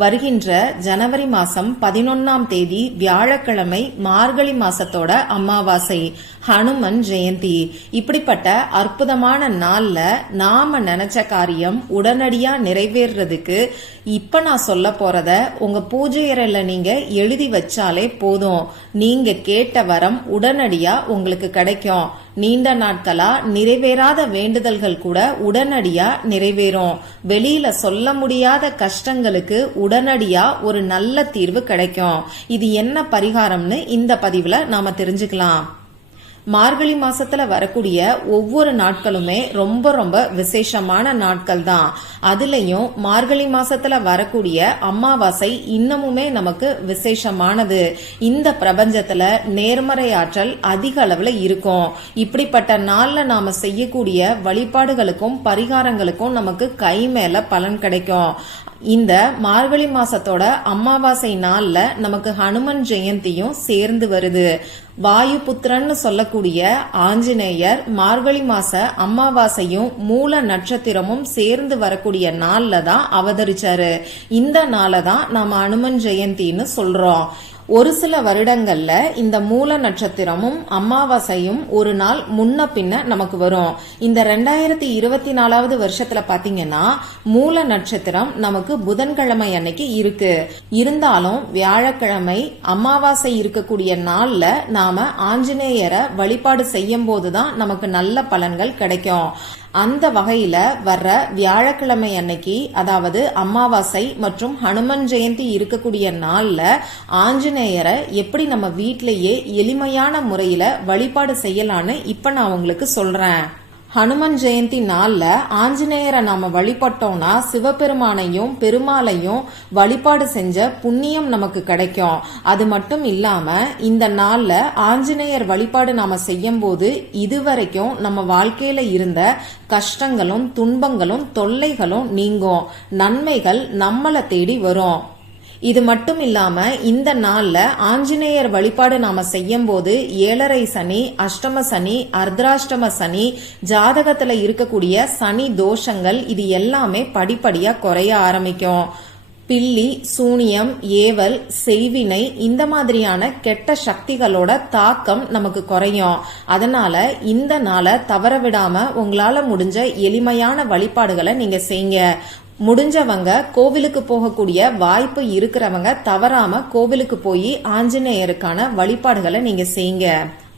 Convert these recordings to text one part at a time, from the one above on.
வருகின்ற ஜனவரி மாசம் பதினொன்னாம் தேதி வியாழக்கிழமை மார்கழி மாசத்தோட அமாவாசை ஹனுமன் ஜெயந்தி. இப்படிப்பட்ட அற்புதமான நாள்ல நாம நினைச்ச காரியம் உடனடியா நிறைவேறதுக்கு இப்ப நான் சொல்ல போறத உங்க பூஜை அறையில நீங்க எழுதி வச்சாலே போதும். நீங்க கேட்ட வரம் உடனடியா உங்களுக்கு கிடைக்கும். நீண்ட நாட்களா நிறைவேறாத வேண்டுதல்கள் கூட உடனடியா நிறைவேறும். வெளியில சொல்ல முடியாத கஷ்டங்களுக்கு உடனடியா ஒரு நல்ல தீர்வு கிடைக்கும். இது என்ன பரிகாரம்னு இந்த பதிவுல நாம தெரிஞ்சுக்கலாம். மார்கழி மாசத்துல வரக்கூடிய ஒவ்வொரு நாட்களுமே ரொம்ப ரொம்ப விசேஷமான நாட்கள் தான். அதுலயும் மார்கழி மாசத்துல வரக்கூடிய அமாவாசை இன்னமுமே நமக்கு விசேஷமானது. இந்த பிரபஞ்சத்துல நேர்மறை ஆற்றல் அதிக அளவுல இருக்கும். இப்படிப்பட்ட நாள்ல நாம செய்யக்கூடிய வழிபாடுகளுக்கும் பரிகாரங்களுக்கும் நமக்கு கை மேல பலன் கிடைக்கும். இந்த மார்கழி மாசத்தோட அமாவாசை நாள்ல நமக்கு ஹனுமன் ஜெயந்தியும் சேர்ந்து வருது. வாயு புத்திரன்னு சொல்லக்கூடிய ஆஞ்சநேயர் மார்கழி மாச அமாவாசையும் மூல நட்சத்திரமும் சேர்ந்து வரக்கூடிய நாள்ல தான் அவதரிச்சாரு. இந்த நாளை தான் நாம அனுமன் ஜெயந்தின்னு சொல்றோம். ஒரு சில வருடங்கள்ல இந்த மூல நட்சத்திரமும் அமாவாசையும் ஒரு நாள் முன்ன பின்ன நமக்கு வரும். இந்த ரெண்டாயிரத்தி இருபத்தி நாலாவது வருஷத்துல பாத்தீங்கன்னா மூல நட்சத்திரம் நமக்கு புதன்கிழமை அன்னைக்கு இருக்கு. இருந்தாலும் வியாழக்கிழமை அமாவாசை இருக்கக்கூடிய நாள்ல நாம ஆஞ்சநேயரை வழிபாடு செய்யும் போதுதான் நமக்கு நல்ல பலன்கள் கிடைக்கும். அந்த வகையில வர்ற வியாழக்கிழமை அன்னைக்கு அதாவது அமாவாசை மற்றும் ஹனுமன் ஜெயந்தி இருக்கக்கூடிய நாள்ல ஆஞ்சநேயரை எப்படி நம்ம வீட்டிலேயே எளிமையான முறையில வழிபாடு செய்யலான்னு இப்ப நான் உங்களுக்கு சொல்றேன். ஹனுமன் ஜெயந்தி நாள்ல ஆஞ்சநேயரை நாம வழிபட்டோம்னா சிவபெருமானையும் பெருமாளையும் வழிபாடு செஞ்ச புண்ணியம் நமக்கு கிடைக்கும். அது மட்டும் இல்லாம இந்த நாள்ல ஆஞ்சநேயர் வழிபாடு நாம செய்யும் போது இதுவரைக்கும் நம்ம வாழ்க்கையில இருந்த கஷ்டங்களும் துன்பங்களும் தொல்லைகளும் நீங்கும். நன்மைகள் நம்மளை தேடி வரும். இது மட்டும் இல்லாம இந்த நாள்ல ஆஞ்சநேயர் வழிபாடு நாம செய்யும் போது ஏழரை சனி அஷ்டம சனி அர்த்தராஷ்டம சனி ஜாதகத்துல இருக்கக்கூடிய சனி தோஷங்கள் இது எல்லாமே படிப்படியா குறைய ஆரம்பிக்கும். பில்லி சூனியம் ஏவல் செய்வினை இந்த மாதிரியான கெட்ட சக்திகளோட தாக்கம் நமக்கு குறையும். அதனால இந்த நாளை தவற விடாம உங்களால முடிஞ்ச எளிமையான வழிபாடுகளை நீங்க செய்யுங்க. முடிஞ்சவங்க கோவிலுக்கு போகக்கூடிய வாய்ப்பு இருக்கிறவங்க தவறாம கோவிலுக்கு போய் ஆஞ்சநேயருக்கான வழிபாடுகளை நீங்க செய்யுங்க.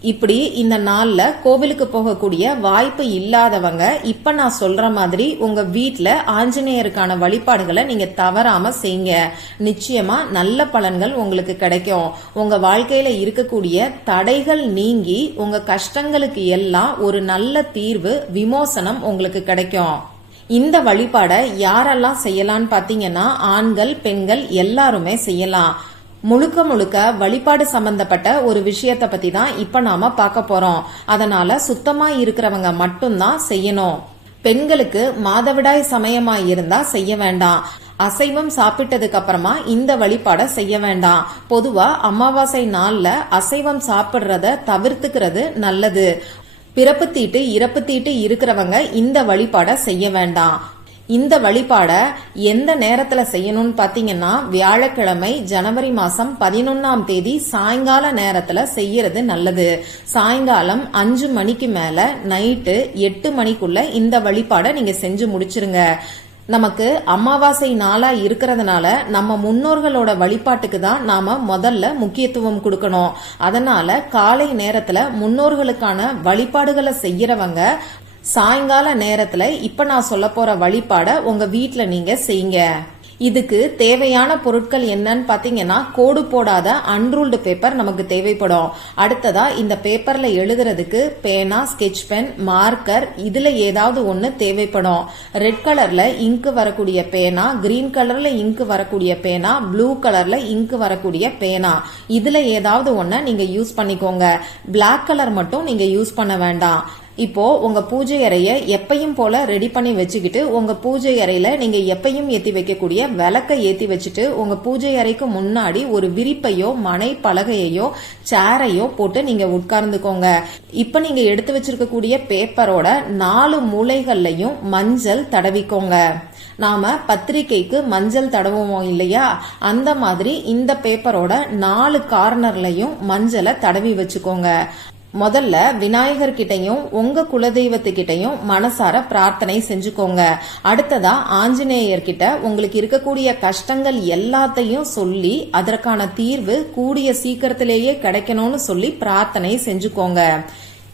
இப்படி இந்த நாள்ல கோவிலுக்கு போகக்கூடிய வாய்ப்பு இல்லாதவங்க இப்ப நான் சொல்ற மாதிரி உங்க வீட்ல ஆஞ்சநேயருக்கான வழிபாடுகளை நீங்க தவறாம செய்யுங்க. நிச்சயமா நல்ல பலன்கள் உங்களுக்கு கிடைக்கும். உங்க வாழ்க்கையில இருக்கக்கூடிய தடைகள் நீங்கி உங்க கஷ்டங்களுக்கு எல்லாம் ஒரு நல்ல தீர்வு விமோசனம் உங்களுக்கு கிடைக்கும். இந்த வழிபாடை யாரெல்லாம் செய்யலான்னு பாத்தீங்கன்னா ஆண்கள் பெண்கள் எல்லாருமே செய்யலாம். முழுக்க முழுக்க வழிபாடு சம்பந்தப்பட்ட ஒரு விஷயத்த பத்தி தான் இப்ப நாம பார்க்க போறோம். அதனால சுத்தமா இருக்கிறவங்க மட்டும்தான் செய்யணும். பெண்களுக்கு மாதவிடாய் சமயமா இருந்தா செய்ய வேண்டாம். அசைவம் சாப்பிட்டதுக்கு அப்புறமா இந்த வழிபாட செய்ய வேண்டாம். பொதுவா அமாவாசை நாள்ல அசைவம் சாப்பிடுறத தவிர்த்துக்கிறது நல்லது. பிறப்பு தீட்டு இறப்பு தீட்டு இருக்கிறவங்க இந்த வழிபாட செய்ய வேண்டாம். இந்த வழிபாட எந்த நேரத்துல செய்யணும்னு பாத்தீங்கன்னா வியாழக்கிழமை ஜனவரி மாசம் பதினொன்னாம் தேதி சாயங்கால நேரத்துல செய்யறது நல்லது. சாயங்காலம் அஞ்சு மணிக்கு மேல நைட்டு எட்டு மணிக்குள்ள இந்த வழிபாட நீங்க செஞ்சு முடிச்சிருங்க. நமக்கு அமாவாசை நாளா இருக்கிறதுனால நம்ம முன்னோர்களோட வழிபாட்டுக்கு தான் நாம முதல்ல முக்கியத்துவம் கொடுக்கணும். அதனால காலை நேரத்துல முன்னோர்களுக்கான வழிபாடுகளை செய்யறவங்க சாயங்கால நேரத்துல இப்ப நான் சொல்ல போற வழிபாட உங்க வீட்டுல நீங்க செய்யுங்க. இதுக்கு தேவையான பொருட்கள் என்னன்னு பாத்தீங்கன்னா கோடு போடாத அன்ரூல்டு பேப்பர் நமக்கு தேவைப்படும். அடுத்ததா இந்த பேப்பர்ல எழுதுறதுக்கு பேனா ஸ்கெட்ச் பென் மார்க்கர் இதுல ஏதாவது ஒன்று தேவைப்படும். ரெட் கலர்ல இங்கு வரக்கூடிய பேனா கிரீன் கலர்ல இங்கு வரக்கூடிய பேனா ப்ளூ கலர்ல இங்கு வரக்கூடிய பேனா. இதுல ஏதாவது ஒன்ன நீங்க யூஸ் பண்ணிக்கோங்க. பிளாக் கலர் மட்டும் நீங்க யூஸ் பண்ண வேண்டாம். இப்போ உங்க பூஜை அறைய எப்பையும் போல ரெடி பண்ணி வச்சுக்கிட்டு உங்க பூஜை அறையில நீங்க எப்பையும் ஏத்தி வைக்கக்கூடிய விளக்க ஏத்தி வச்சுட்டு உங்க பூஜை அறைக்கு முன்னாடி ஒரு விரிப்பையோ மனை பலகையோ சேரையோ போட்டு நீங்க உட்கார்ந்துக்கோங்க. இப்ப நீங்க எடுத்து வச்சிருக்கக்கூடிய பேப்பரோட நாலு மூலைகள்லயும் மஞ்சள் தடவிக்கோங்க. நாம பத்திரிக்கைக்கு மஞ்சள் தடவுவோம் இல்லையா? அந்த மாதிரி இந்த பேப்பரோட நாலு கார்னர்லயும் மஞ்சளை தடவி வச்சுக்கோங்க. முதல்ல விநாயகர் கிட்டையும் உங்க குலதெய்வத்துக்கிட்டையும் மனசார பிரார்த்தனை செஞ்சுக்கோங்க. அடுத்ததா ஆஞ்சநேயர் கிட்ட உங்களுக்கு இருக்கக்கூடிய கஷ்டங்கள் எல்லாத்தையும் சொல்லி அதற்கான தீர்வு கூடிய சீக்கிரத்திலேயே கிடைக்கணும்னு சொல்லி பிரார்த்தனை செஞ்சுக்கோங்க.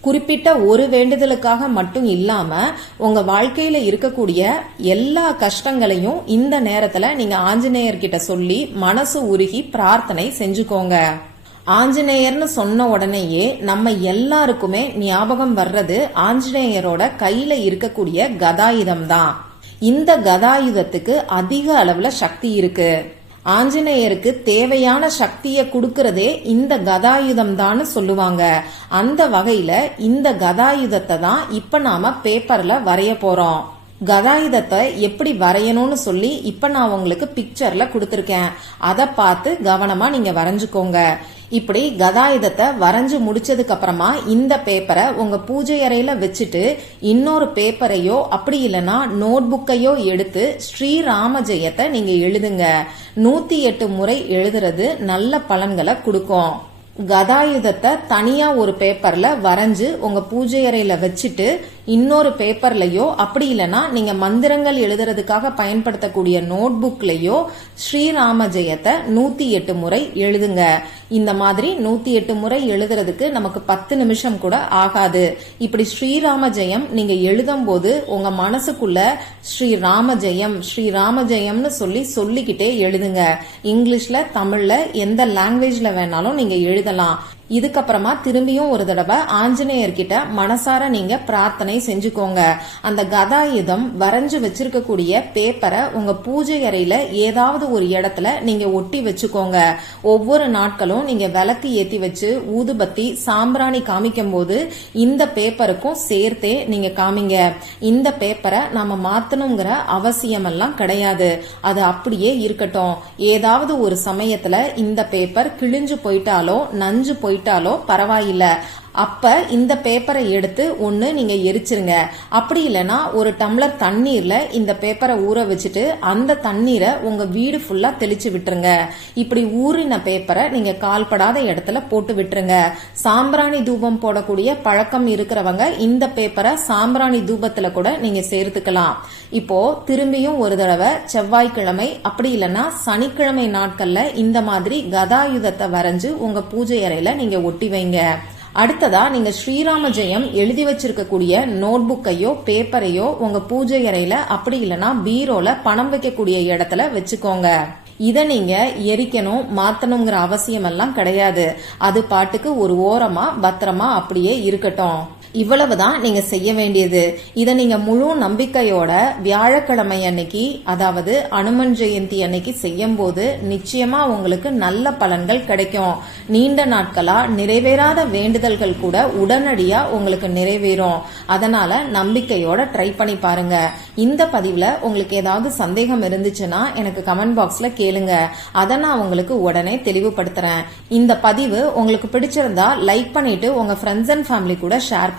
குறிப்பிட்ட ஒரு வேண்டுதலுக்காக மட்டும் இல்லாம உங்க வாழ்க்கையில இருக்கக்கூடிய எல்லா கஷ்டங்களையும் இந்த நேரத்துல நீங்க ஆஞ்சநேயர் கிட்ட சொல்லி மனசு உருகி பிரார்த்தனை செஞ்சுக்கோங்க. ஆஞ்சநேயர்னு சொன்ன உடனேயே நம்ம எல்லாருக்குமே ஞாபகம் வர்றது ஆஞ்சநேயரோட கையில இருக்கக்கூடிய கதாயுதம் தான் இந்த கதாயுதத்துக்கு அதிக அளவுல சக்தி இருக்கு. ஆஞ்சநேயருக்கு தேவையான சக்தியை கொடுக்கறதே இந்த கதாயுதம் தான் சொல்லுவாங்க. அந்த வகையில இந்த கதாயுதத்தை தான் இப்ப நாம பேப்பர்ல வரைய போறோம். கதாயுதத்தை எப்படி வரையணும்னு சொல்லி இப்ப நான் உங்களுக்கு பிக்சர்ல கொடுத்துருக்கேன். அதை பார்த்து கவனமா நீங்க வரைஞ்சுக்கோங்க. இப்படி கதாயுதத்தை வரைஞ்சு முடிச்சதுக்கு அப்புறமா இந்த பேப்பரை உங்க பூஜை அறையில வச்சுட்டு இன்னொரு பேப்பரையோ அப்படி இல்லைன்னா நோட் புக்கையோ எடுத்து ஸ்ரீராம ஜெயத்தை நீங்க எழுதுங்க. நூத்தி எட்டு முறை எழுதுறது நல்ல பலன்களை கொடுக்கும். கதாயுதத்தை தனியா ஒரு பேப்பர்ல வரைஞ்சு உங்க பூஜை அறையில வச்சுட்டு இன்னொரு பேப்பர்லயோ அப்படி இல்லைன்னா நீங்க மந்திரங்கள் எழுதுறதுக்காக பயன்படுத்தக்கூடிய நோட் புக்லயோ ஸ்ரீராம ஜெயத்தை நூத்தி எட்டு முறை எழுதுங்க. இந்த மாதிரி நூத்தி எட்டு முறை எழுதுறதுக்கு நமக்கு பத்து நிமிஷம் கூட ஆகாது. இப்படி ஸ்ரீராம ஜெயம் நீங்க எழுதும் போது உங்க மனசுக்குள்ள ஸ்ரீராம ஜெயம் ஸ்ரீராம ஜெயம்னு சொல்லி சொல்லிக்கிட்டே எழுதுங்க. இங்கிலீஷ்ல தமிழ்ல எந்த லாங்குவேஜ்ல வேணாலும் நீங்க எழுதலாம். இதுக்கப்புறமா திரும்பியும் ஒரு தடவை ஆஞ்சநேயர் கிட்ட மனசார நீங்க பிரார்த்தனை செஞ்சுக்கோங்க. அந்த கதாயுதம் வரைஞ்சு வச்சிருக்கக்கூடிய பேப்பரை உங்க பூஜை அறையில ஏதாவது ஒரு இடத்துல நீங்க ஒட்டி வச்சுக்கோங்க. ஒவ்வொரு நாட்களும் நீங்க விளக்கு ஏத்தி வச்சு ஊதுபத்தி சாம்பிராணி காமிக்கும் போது இந்த பேப்பருக்கும் சேர்த்தே நீங்க காமிங்க. இந்த பேப்பரை நாம மாத்தணுங்கிற அவசியம் எல்லாம் கிடையாது. அது அப்படியே இருக்கட்டும். ஏதாவது ஒரு சமயத்துல இந்த பேப்பர் கிழிஞ்சு போயிட்டாலோ நஞ்சு விட்டாலோ பரவாயில்ல. அப்ப இந்த பேப்பரை எடுத்து ஒண்ணு நீங்க எரிச்சிருங்க. அப்படி இல்லைன்னா ஒரு டம்ளர் தண்ணீர்ல இந்த பேப்பரை ஊற வச்சுட்டு அந்த தண்ணீரை உங்க வீடு ஃபுல்லா தெளிச்சு விட்டுருங்க. இப்படி ஊறின பேப்பரை நீங்க கால்படாத இடத்துல போட்டு விட்டுருங்க. சாம்பிராணி தூபம் போடக்கூடிய பழக்கம் இருக்கிறவங்க இந்த பேப்பரை சாம்பிராணி தூபத்துல கூட நீங்க சேர்த்துக்கலாம். இப்போ திரும்பியும் ஒரு தடவை செவ்வாய்க்கிழமை அப்படி இல்லைன்னா சனிக்கிழமை நாட்கள்ல இந்த மாதிரி கதாயுதத்தை வரைஞ்சு உங்க பூஜை அறையில நீங்க ஒட்டி வைங்க. அடுத்ததா நீங்க ஸ்ரீராம ஜெயம் எழுதி வச்சிருக்கக்கூடிய நோட் புக்கையோ பேப்பரையோ உங்க பூஜை அறையில அப்படி இல்லைன்னா பீரோல பணம் வைக்கக்கூடிய இடத்துல வச்சுக்கோங்க. இதை நீங்க எரிக்கணும் மாத்தணுங்கிற அவசியம் எல்லாம் கிடையாது. அது பாட்டுக்கு ஒரு ஓரமா பத்திரமா அப்படியே இருக்கட்டும். இவ்வளவுதான் நீங்க செய்ய வேண்டியது. இதை நீங்க முழு நம்பிக்கையோட வியாழக்கிழமை அன்னைக்கு அதாவது அனுமன் ஜெயந்தி அன்னைக்கு செய்யும் போது நிச்சயமா உங்களுக்கு நல்ல பலன்கள் கிடைக்கும். நீண்ட நாட்களா நிறைவேறாத வேண்டுதல்கள் கூட உடனடியா உங்களுக்கு நிறைவேறும். அதனால நம்பிக்கையோட ட்ரை பண்ணி பாருங்க. இந்த பதிவுல உங்களுக்கு ஏதாவது சந்தேகம் இருந்துச்சுன்னா எனக்கு கமெண்ட் பாக்ஸ்ல கேளுங்க. அதை நான் உங்களுக்கு உடனே தெளிவுபடுத்துறேன். இந்த பதிவு உங்களுக்கு பிடிச்சிருந்தா லைக் பண்ணிட்டு உங்க ஃப்ரெண்ட்ஸ் அண்ட் ஃபேமிலி கூட ஷேர்